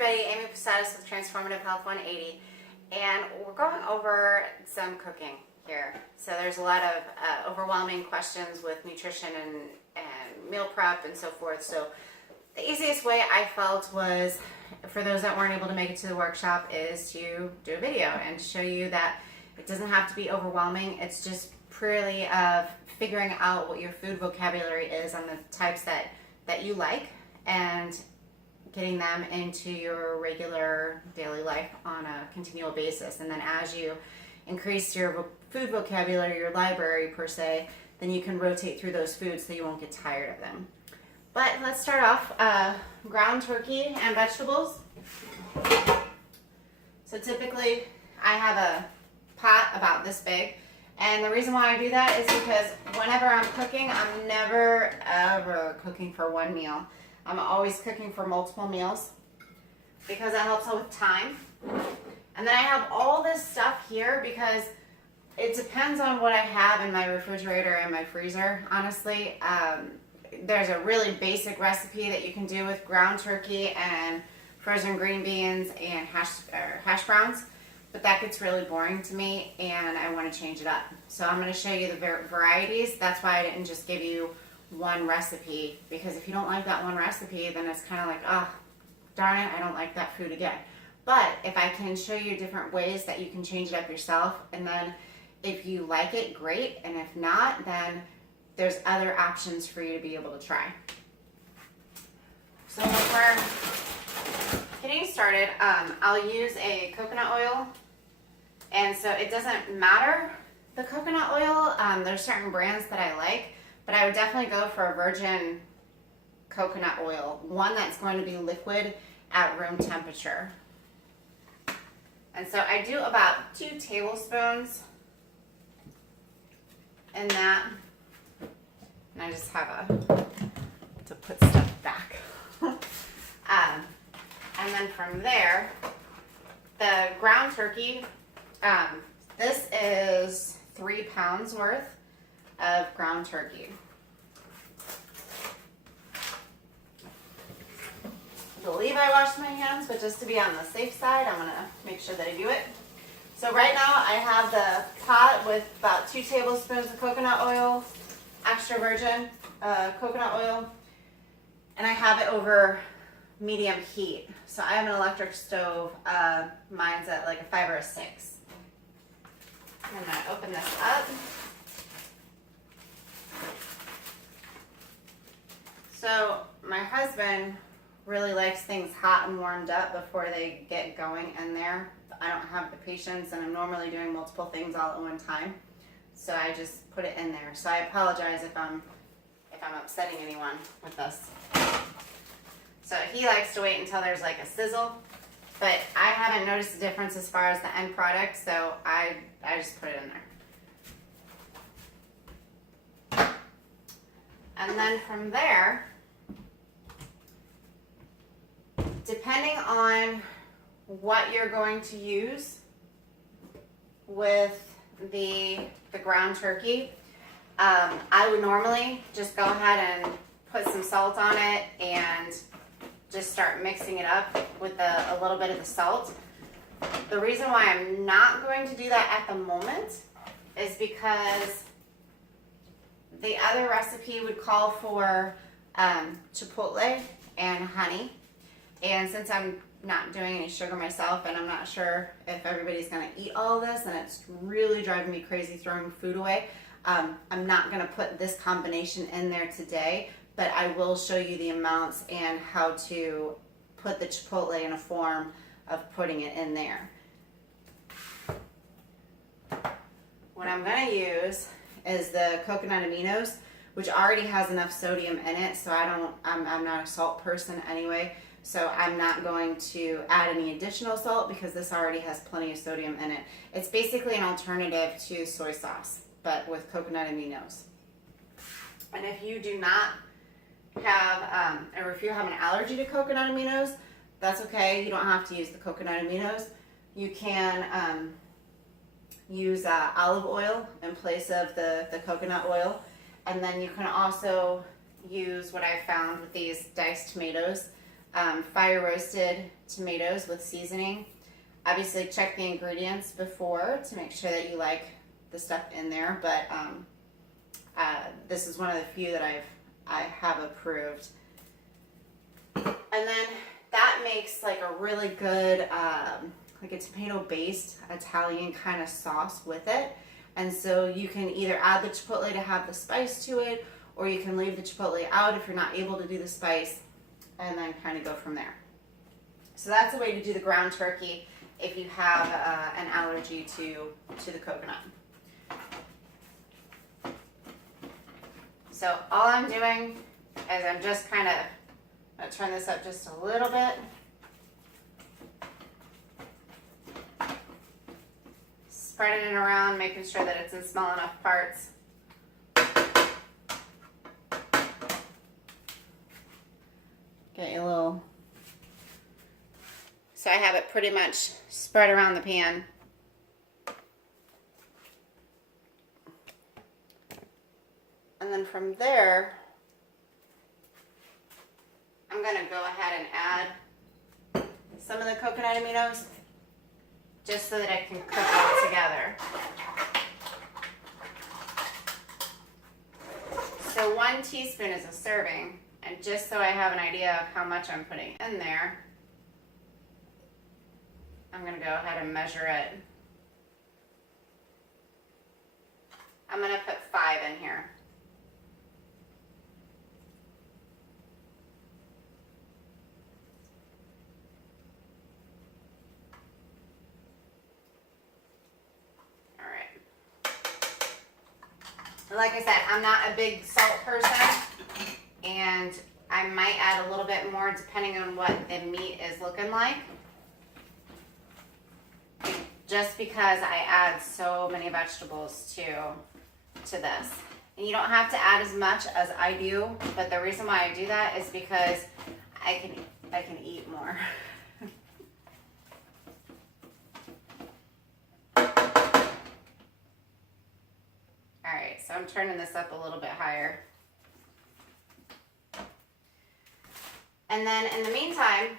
everybody, Amy Posadas with Transformative Health 180, and we're going over some cooking here. So there's a lot of overwhelming questions with nutrition and meal prep and so forth. So the easiest way I felt was, for those that weren't able to make it to the workshop, is to do a video and show you that it doesn't have to be overwhelming. It's just purely of figuring out what your food vocabulary is on the types that you like, and getting them into your regular daily life on a continual basis. And then as you increase your food vocabulary, your library per se, then you can rotate through those foods so you won't get tired of them. But let's start off, ground turkey and vegetables. So typically I have a pot about this big, and the reason why I do that is because whenever I'm cooking, I'm never ever cooking for one meal. I'm always cooking for multiple meals because that helps out with time. And then I have all this stuff here because it depends on what I have in my refrigerator and my freezer, honestly. There's a really basic recipe that you can do with ground turkey and frozen green beans and hash browns, but that gets really boring to me and I want to change it up. So I'm going to show you the varieties. That's why I didn't just give you one recipe, because if you don't like that one recipe, then it's kind of like, oh, darn it, I don't like that food again. But if I can show you different ways that you can change it up yourself, and then if you like it, great, and if not, then there's other options for you to be able to try. So when we're getting started, I'll use a coconut oil, and so it doesn't matter the coconut oil. There's certain brands that I like, but I would definitely go for a virgin coconut oil, one that's going to be liquid at room temperature. And so I do about 2 tablespoons in that, and I just have to put stuff back. And then from there, the ground turkey, this is 3 pounds worth of ground turkey. I believe I washed my hands, but just to be on the safe side, I'm gonna make sure that I do it. So right now I have the pot with about 2 tablespoons of coconut oil, extra virgin coconut oil, and I have it over medium heat. So I have an electric stove. Mine's at like a 5 or a 6. I'm gonna open this up. So my husband really likes things hot and warmed up before they get going in there. I don't have the patience, and I'm normally doing multiple things all at one time. So I just put it in there. So I apologize if I'm upsetting anyone with this. So he likes to wait until there's like a sizzle, but I haven't noticed a difference as far as the end product, so I just put it in there. And then from there, depending on what you're going to use with the ground turkey, I would normally just go ahead and put some salt on it and just start mixing it up with a little bit of the salt. The reason why I'm not going to do that at the moment is because the other recipe would call for chipotle and honey. And since I'm not doing any sugar myself, and I'm not sure if everybody's gonna eat all of this, and it's really driving me crazy throwing food away, I'm not gonna put this combination in there today, but I will show you the amounts and how to put the chipotle in a form of putting it in there. What I'm gonna use is the coconut aminos, which already has enough sodium in it, so I'm not a salt person anyway. So I'm not going to add any additional salt because this already has plenty of sodium in it. It's basically an alternative to soy sauce, but with coconut aminos. And if you do not have, or if you have an allergy to coconut aminos, that's okay. You don't have to use the coconut aminos. You can use olive oil in place of the coconut oil. And then you can also use what I found with these diced tomatoes. fire roasted tomatoes with seasoning. Obviously check the ingredients before to make sure that you like the stuff in there, but this is one of the few that I have approved. And then that makes like a really good like a tomato based Italian kind of sauce with it. And so you can either add the chipotle to have the spice to it, or you can leave the chipotle out if you're not able to do the spice, and then kind of go from there. So that's a way to do the ground turkey if you have an allergy to the coconut. So all I'm doing is I'm just kind of, I'm gonna turn this up just a little bit. Spreading it around, making sure that it's in small enough parts. Get a little, so I have it pretty much spread around the pan. And then from there, I'm gonna go ahead and add some of the coconut aminos just so that I can cook it all together. So 1 teaspoon is a serving, and just so I have an idea of how much I'm putting in there, I'm gonna go ahead and measure it. I'm gonna put 5 in here. Like I said, I'm not a big salt person, and I might add a little bit more depending on what the meat is looking like. Just because I add so many vegetables to this. And you don't have to add as much as I do, but the reason why I do that is because I can eat more. Alright, so I'm turning this up a little bit higher. And then in the meantime,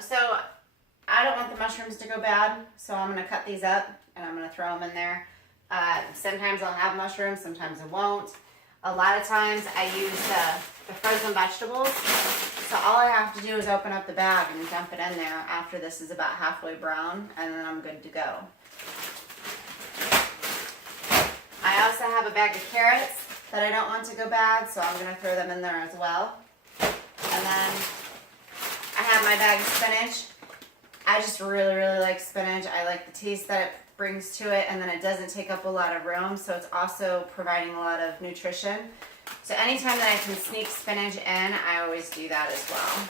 so I don't want the mushrooms to go bad, so I'm going to cut these up and I'm going to throw them in there. Sometimes I'll have mushrooms, sometimes I won't. A lot of times I use the frozen vegetables, so all I have to do is open up the bag and dump it in there after this is about halfway brown, and then I'm good to go. I also have a bag of carrots that I don't want to go bad, so I'm going to throw them in there as well. And then I have my bag of spinach. I just really, really like spinach. I like the taste that it brings to it, and then it doesn't take up a lot of room, so it's also providing a lot of nutrition. So anytime that I can sneak spinach in, I always do that as well.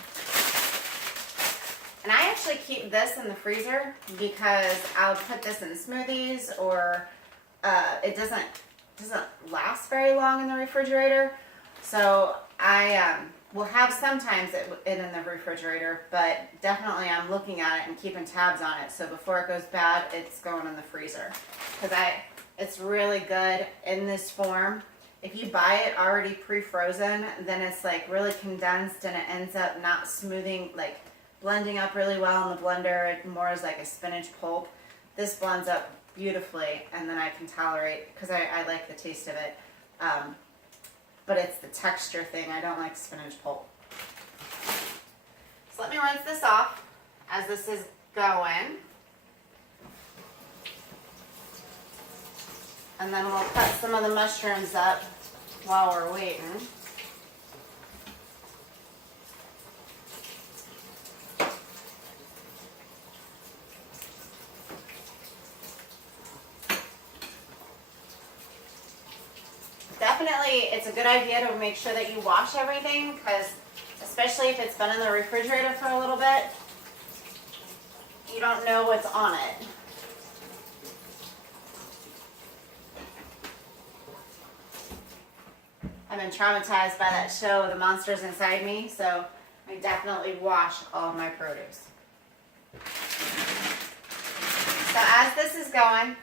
And I actually keep this in the freezer because I'll put this in smoothies, or it doesn't last very long in the refrigerator. So I will have sometimes it in the refrigerator, but definitely I'm looking at it and keeping tabs on it. So before it goes bad, it's going in the freezer, because it's really good in this form. If you buy it already pre-frozen, then it's like really condensed and it ends up not smoothing, like blending up really well in the blender. It more is like a spinach pulp. This blends up beautifully, and then I can tolerate, because I like the taste of it. But it's the texture thing. I don't like spinach pulp. So let me rinse this off as this is going. And then we'll cut some of the mushrooms up while we're waiting. Definitely, it's a good idea to make sure that you wash everything, because especially if it's been in the refrigerator for a little bit, you don't know what's on it. I've been traumatized by that show, The Monsters Inside Me, so I definitely wash all my produce. So as this is going,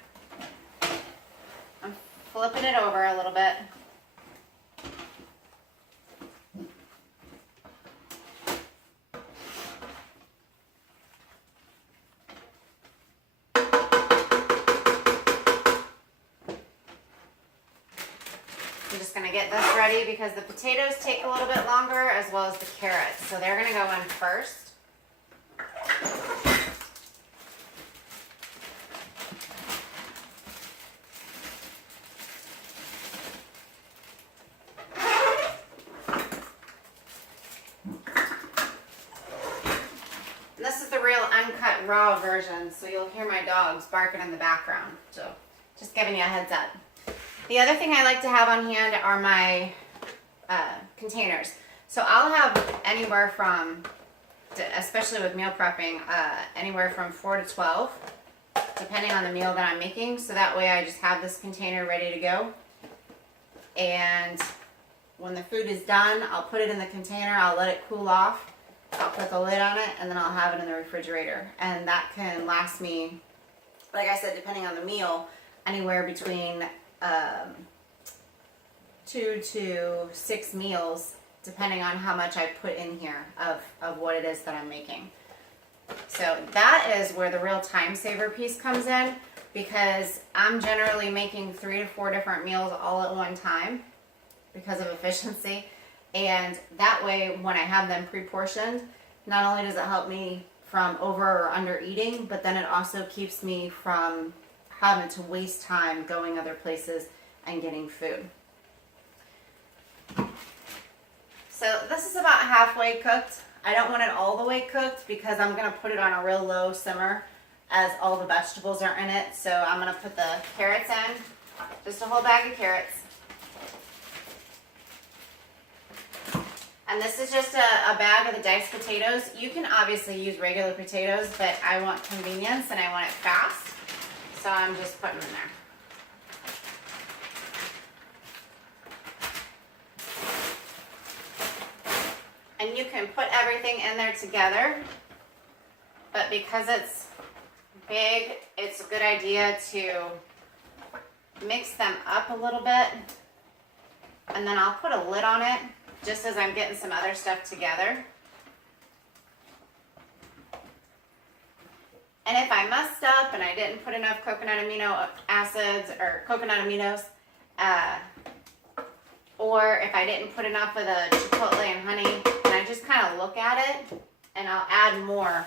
I'm flipping it over a little bit. ready because the potatoes take a little bit longer, as well as the carrots. So they're gonna go in first. And this is the real uncut raw version, so you'll hear my dogs barking in the background. So just giving you a heads up. The other thing I like to have on hand are my containers. So I'll have anywhere from, especially with meal prepping, anywhere from 4 to 12, depending on the meal that I'm making. So that way I just have this container ready to go. And when the food is done, I'll put it in the container, I'll let it cool off, I'll put the lid on it, and then I'll have it in the refrigerator. And that can last me, like I said, depending on the meal, anywhere between 2 to 6 meals, depending on how much I put in here of what it is that I'm making. So that is where the real time saver piece comes in, because I'm generally making 3 to 4 different meals all at one time because of efficiency. And that way, when I have them pre-portioned, not only does it help me from over or under eating, but then it also keeps me from having to waste time going other places and getting food. So this is about halfway cooked. I don't want it all the way cooked because I'm going to put it on a real low simmer as all the vegetables are in it. So I'm going to put the carrots in, just a whole bag of carrots. And this is just a bag of the diced potatoes. You can obviously use regular potatoes, but I want convenience and I want it fast. So I'm just putting them there. And you can put everything in there together, but because it's big, it's a good idea to mix them up a little bit. And then I'll put a lid on it just as I'm getting some other stuff together. And if I messed up and I didn't put enough coconut amino acids or coconut aminos, or if I didn't put enough of the chipotle and honey, and I just kind of look at it and I'll add more.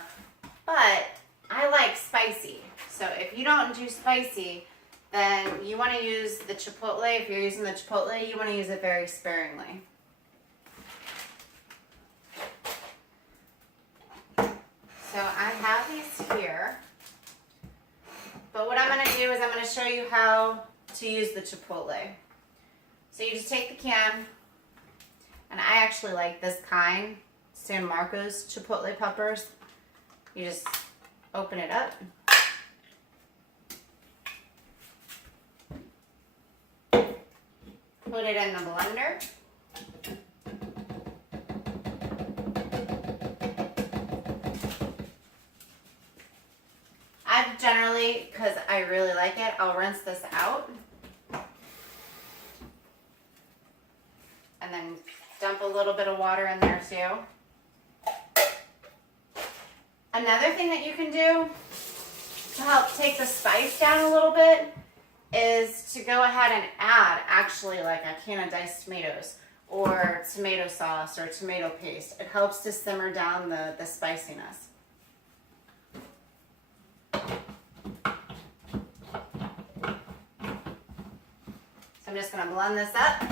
But I like spicy. So if you don't do spicy, then you want to use the chipotle. If you're using the chipotle, you want to use it very sparingly. So I have these here. But what I'm going to do is I'm going to show you how to use the chipotle. So you just take the can, and I actually like this kind, San Marcos chipotle peppers. You just open it up. Put it in the blender. I generally, because I really like it, I'll rinse this out. And then dump a little bit of water in there too. Another thing that you can do to help take the spice down a little bit is to go ahead and add actually like a can of diced tomatoes or tomato sauce or tomato paste. It helps to simmer down the spiciness. So I'm just going to blend this up.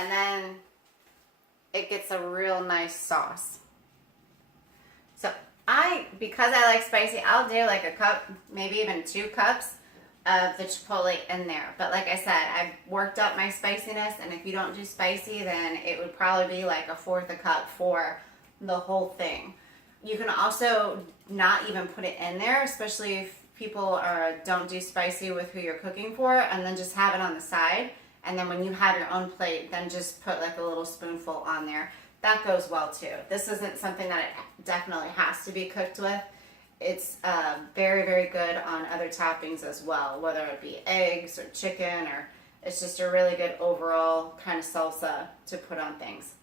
And then it gets a real nice sauce. So because I like spicy, I'll do like a cup, maybe even 2 cups of the chipotle in there. But like I said, I've worked up my spiciness, and if you don't do spicy, then it would probably be like 1/4 a cup for the whole thing. You can also not even put it in there, especially if people don't do spicy with who you're cooking for, and then just have it on the side And then when you have your own plate, then just put like a little spoonful on there. That goes well too. This isn't something that it definitely has to be cooked with. It's very, very good on other toppings as well, whether it be eggs or chicken, or it's just a really good overall kind of salsa to put on things.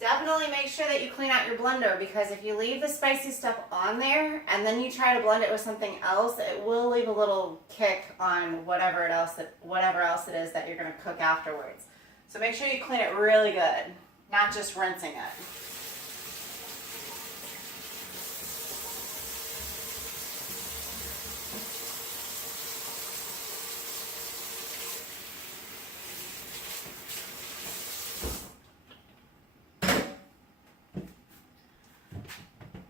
Definitely make sure that you clean out your blender, because if you leave the spicy stuff on there and then you try to blend it with something else, it will leave a little kick on whatever else it is that you're going to cook afterwards. So make sure you clean it really good, not just rinsing it.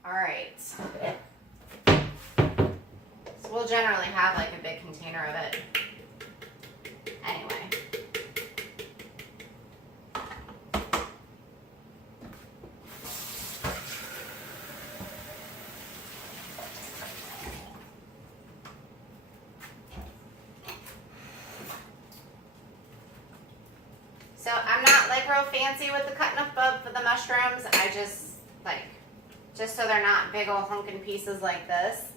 All right. So we'll generally have like a big container of it anyway. So I'm not like real fancy with the cutting up of the mushrooms. I just so they're not big old hunkin' pieces like this.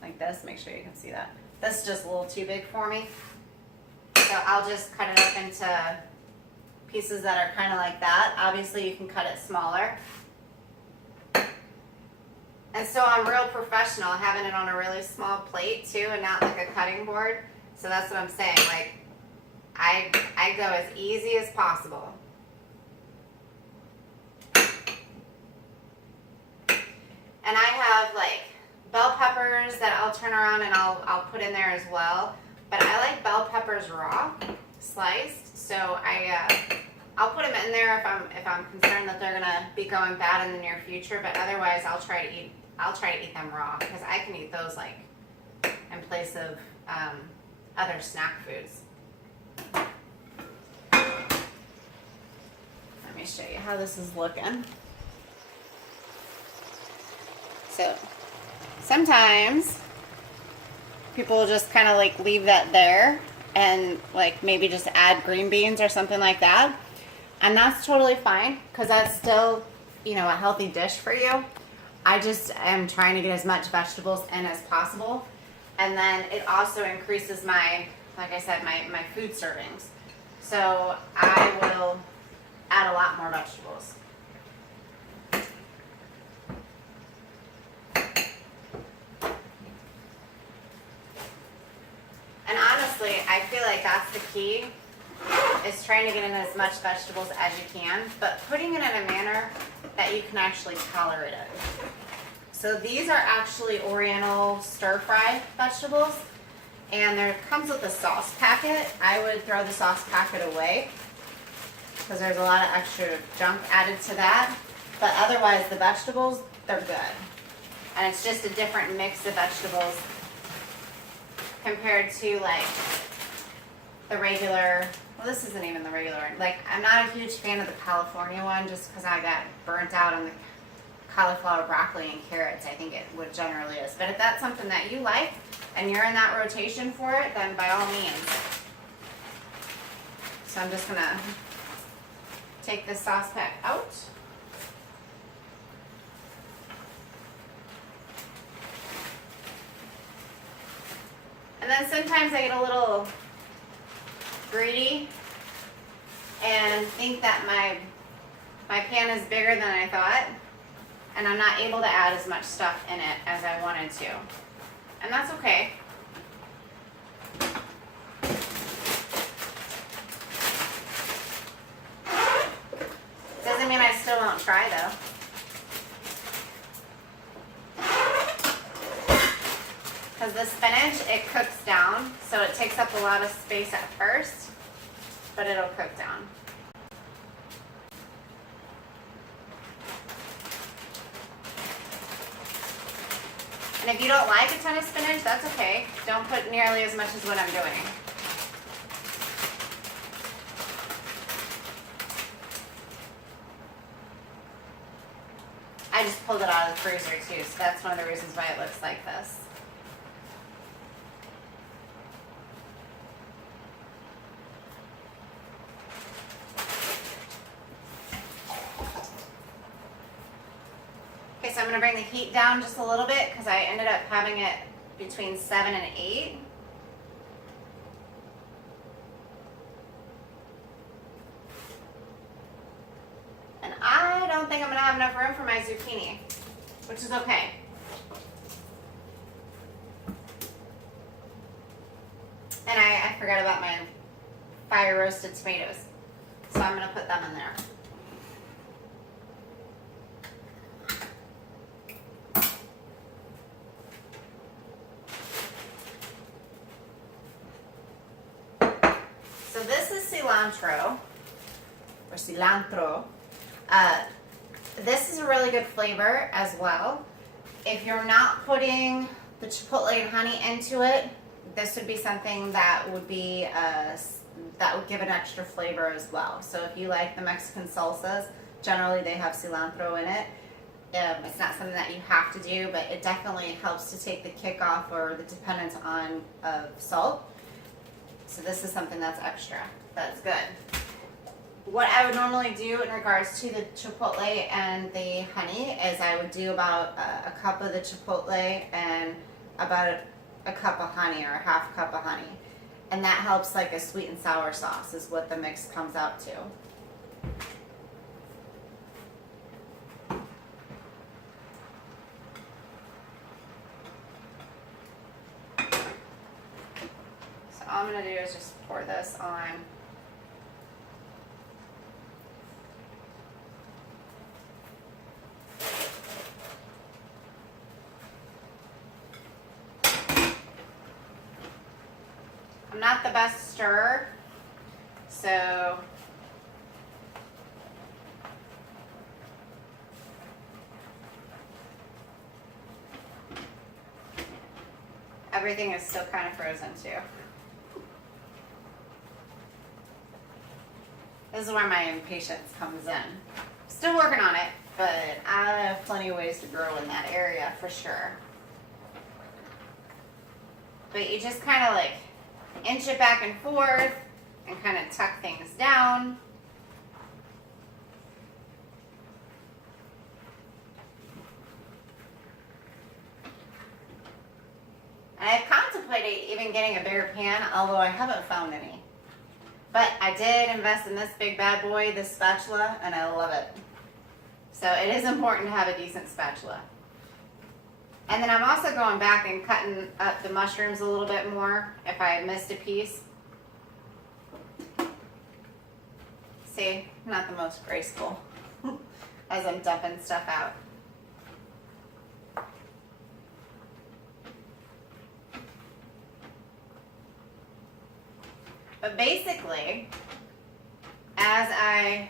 Like this, make sure you can see that. This is just a little too big for me. So I'll just cut it up into pieces that are kind of like that. Obviously you can cut it smaller. And so I'm real professional, having it on a really small plate too, and not like a cutting board. So that's what I'm saying, like I go as easy as possible. And I have like bell peppers that I'll turn around and I'll put in there as well. But I like bell peppers raw, sliced. So I'll put them in there if I'm concerned that they're gonna be going bad in the near future. But otherwise, I'll try to eat them raw, because I can eat those like in place of other snack foods. Let me show you how this is looking. So sometimes people will just kind of like leave that there and like maybe just add green beans or something like that. And that's totally fine, because that's still, you know, a healthy dish for you. I just am trying to get as much vegetables in as possible. And then it also increases my, like I said, my food servings. So I will add a lot more vegetables. And honestly, I feel like that's the key, is trying to get in as much vegetables as you can, but putting it in a manner that you can actually tolerate it. So these are actually Oriental stir-fry vegetables, and there comes with a sauce packet. I would throw the sauce packet away, because there's a lot of extra junk added to that. But otherwise, the vegetables, they're good. And it's just a different mix of vegetables compared to like the regular, well, this isn't even the regular, like I'm not a huge fan of the California one, just because I got burnt out on the cauliflower, broccoli, and carrots. I think it would generally is. But if that's something that you like and you're in that rotation for it, then by all means. So I'm just gonna take this sauce pack out. And then sometimes I get a little greedy and think that my pan is bigger than I thought, and I'm not able to add as much stuff in it as I wanted to. And that's okay. Doesn't mean I still won't try though. Because the spinach, it cooks down, so it takes up a lot of space at first, but it'll cook down. And if you don't like a ton of spinach, that's okay. Don't put nearly as much as what I'm doing. I just pulled it out of the freezer too, so that's one of the reasons why it looks like this. Okay, so I'm gonna bring the heat down just a little bit because I ended up having it between 7 and 8. And I don't think I'm gonna have enough room for my zucchini, which is okay. And I forgot about my fire roasted tomatoes. So I'm gonna put them in there. So this is cilantro, or cilantro. This is a really good flavor as well. If you're not putting the chipotle and honey into it, this would be something that would be that would give an extra flavor as well. So if you like the Mexican salsas, generally they have cilantro in it. It's not something that you have to do, but it definitely helps to take the kick off or the dependence on salt. So this is something that's extra. That's good. What I would normally do in regards to the chipotle and the honey is I would do about a cup of the chipotle and about a cup of honey or a half cup of honey. And that helps like a sweet and sour sauce is what the mix comes out to. So all I'm going to do is just pour this on. I'm not the best stirrer, so everything is still kind of frozen too. This is where my impatience comes in. Still working on it, but I have plenty of ways to grow in that area for sure. But you just kind of like inch it back and forth and kind of tuck things down. And I've contemplated even getting a bigger pan, although I haven't found any. But I did invest in this big bad boy, this spatula, and I love it. So it is important to have a decent spatula. And then I'm also going back and cutting up the mushrooms a little bit more if I missed a piece. See, not the most graceful as I'm dumping stuff out. But basically, as I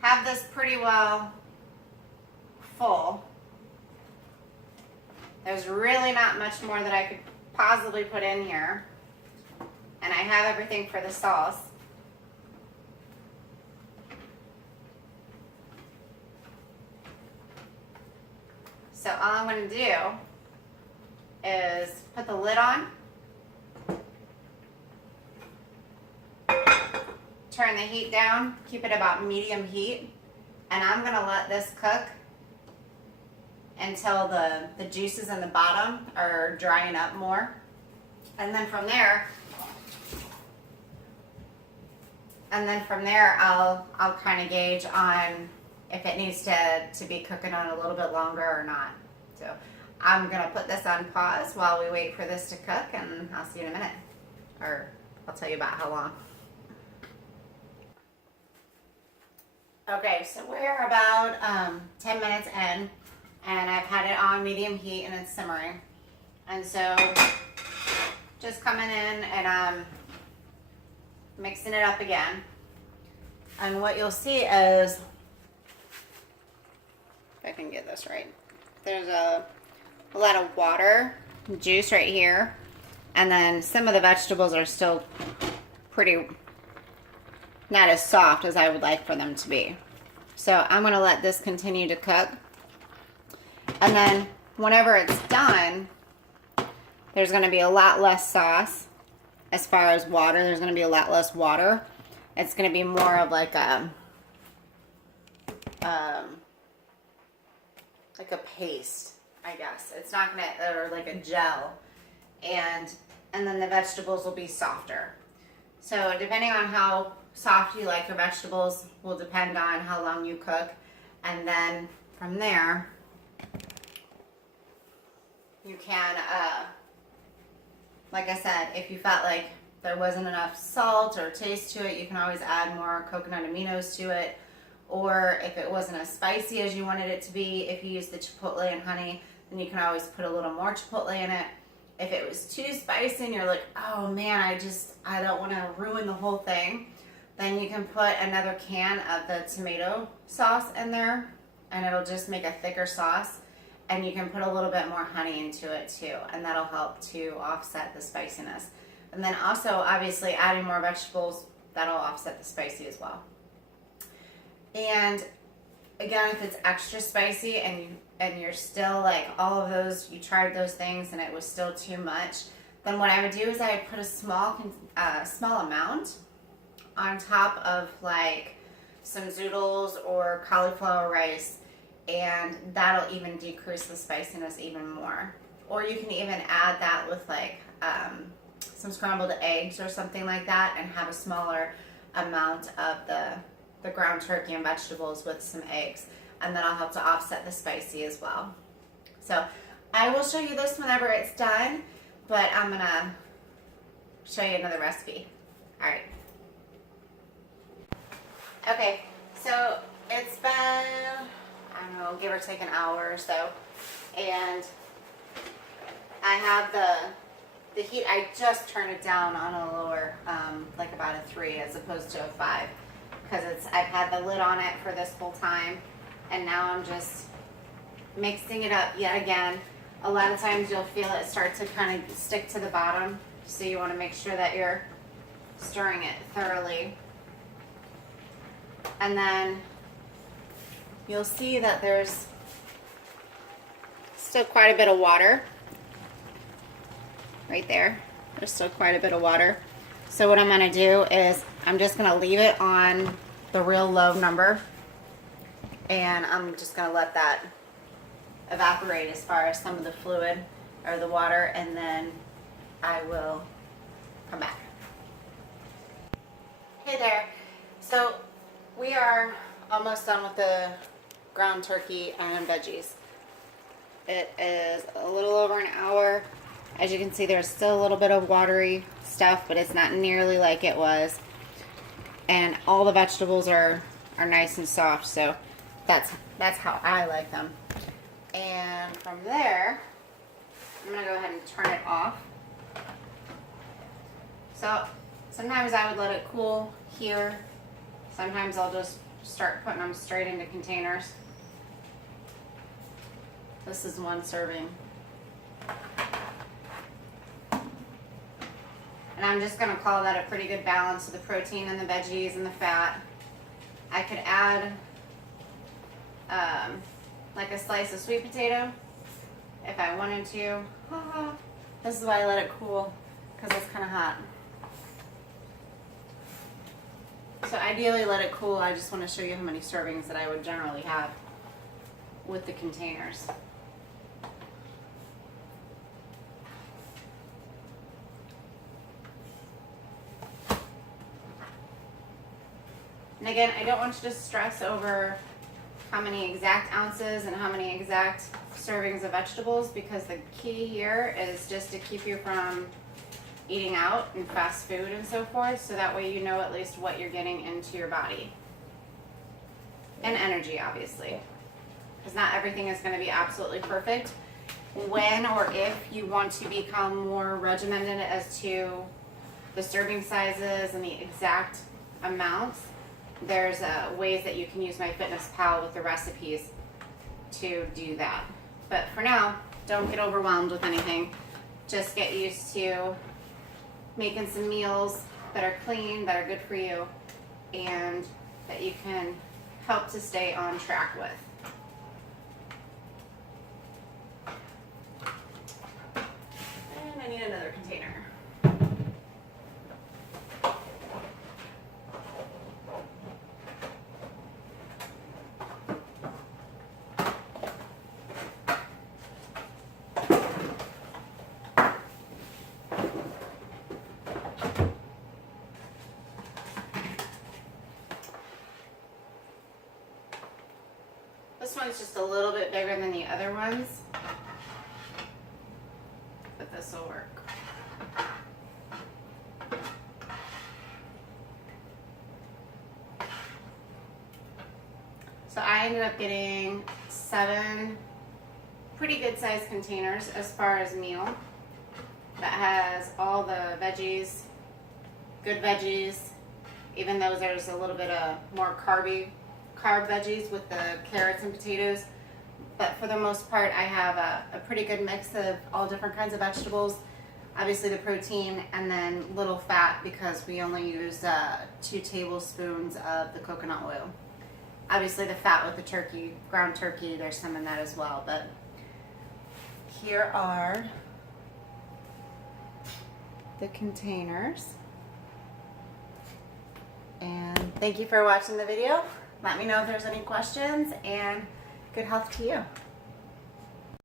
have this pretty well full, there's really not much more that I could possibly put in here. And I have everything for the sauce. So all I'm going to do is put the lid on, turn the heat down, keep it about medium heat, and I'm going to let this cook until the juices in the bottom are drying up more. And then from there, I'll kind of gauge on if it needs to be cooking on a little bit longer or not. So I'm gonna put this on pause while we wait for this to cook, and I'll see you in a minute. Or I'll tell you about how long. Okay, so we're about 10 minutes in, and I've had it on medium heat and it's simmering. And so just coming in and mixing it up again. And what you'll see is, if I can get this right, there's a lot of water, juice right here. And then some of the vegetables are still pretty, not as soft as I would like for them to be. So I'm gonna let this continue to cook. And then whenever it's done, there's going to be a lot less sauce as far as water. There's going to be a lot less water. It's going to be more of like a like a paste, I guess. It's not gonna, or like a gel. And then the vegetables will be softer. So depending on how soft you like your vegetables will depend on how long you cook. And then from there, you can, like I said, if you felt like there wasn't enough salt or taste to it, you can always add more coconut aminos to it. Or if it wasn't as spicy as you wanted it to be, if you use the chipotle and honey, then you can always put a little more chipotle in it. If it was too spicy and you're like, oh man, I don't want to ruin the whole thing, then you can put another can of the tomato sauce in there, and it'll just make a thicker sauce. And you can put a little bit more honey into it too, and that'll help to offset the spiciness. And then also, obviously, adding more vegetables, that'll offset the spicy as well. And again, if it's extra spicy and you're still like all of those, you tried those things and it was still too much, then what I would do is I would put a small amount on top of like some zoodles or cauliflower rice, and that'll even decrease the spiciness even more. Or you can even add that with like some scrambled eggs or something like that, and have a smaller amount of the ground turkey and vegetables with some eggs, and that'll help to offset the spicy as well. So I will show you this whenever it's done, but I'm gonna show you another recipe. All right. Okay, so it's been, I don't know, give or take an hour or so, and I have the heat, I just turned it down on a lower, like about a 3 as opposed to a 5, because I've had the lid on it for this whole time, and now I'm just mixing it up yet again. A lot of times you'll feel it start to kind of stick to the bottom, so you want to make sure that you're stirring it thoroughly. And then you'll see that there's still quite a bit of water right there. There's still quite a bit of water. So what I'm going to do is I'm just going to leave it on the real low number, and I'm just going to let that evaporate as far as some of the fluid or the water, and then I will come back. Hey there. So we are almost done with the ground turkey and veggies. It is a little over an hour. As you can see, there's still a little bit of watery stuff, but it's not nearly like it was. And all the vegetables are nice and soft, so that's how I like them. And from there, I'm gonna go ahead and turn it off. So sometimes I would let it cool here. Sometimes I'll just start putting them straight into containers. This is one serving. And I'm just going to call that a pretty good balance of the protein and the veggies and the fat. I could add like a slice of sweet potato if I wanted to. This is why I let it cool, because it's kind of hot. So ideally let it cool. I just want to show you how many servings that I would generally have with the containers. And again, I don't want you to stress over how many exact ounces and how many exact servings of vegetables, because the key here is just to keep you from eating out and fast food and so forth, so that way you know at least what you're getting into your body. And energy, obviously, because not everything is going to be absolutely perfect. When or if you want to become more regimented as to the serving sizes and the exact amounts, there's ways that you can use MyFitnessPal with the recipes to do that. But for now, don't get overwhelmed with anything. Just get used to making some meals that are clean, that are good for you, and that you can help to stay on track with. And I need another container. This one's just a little bit bigger than the other ones, but this will work. So I ended up getting 7 pretty good sized containers as far as meal that has all the veggies, good veggies, even though there's a little bit of more carb veggies with the carrots and potatoes. But for the most part, I have a pretty good mix of all different kinds of vegetables. Obviously the protein, and then little fat because we only use 2 tablespoons of the coconut oil. Obviously the fat with the turkey, ground turkey, there's some in that as well. But here are the containers. And thank you for watching the video. Let me know if there's any questions, and good health to you.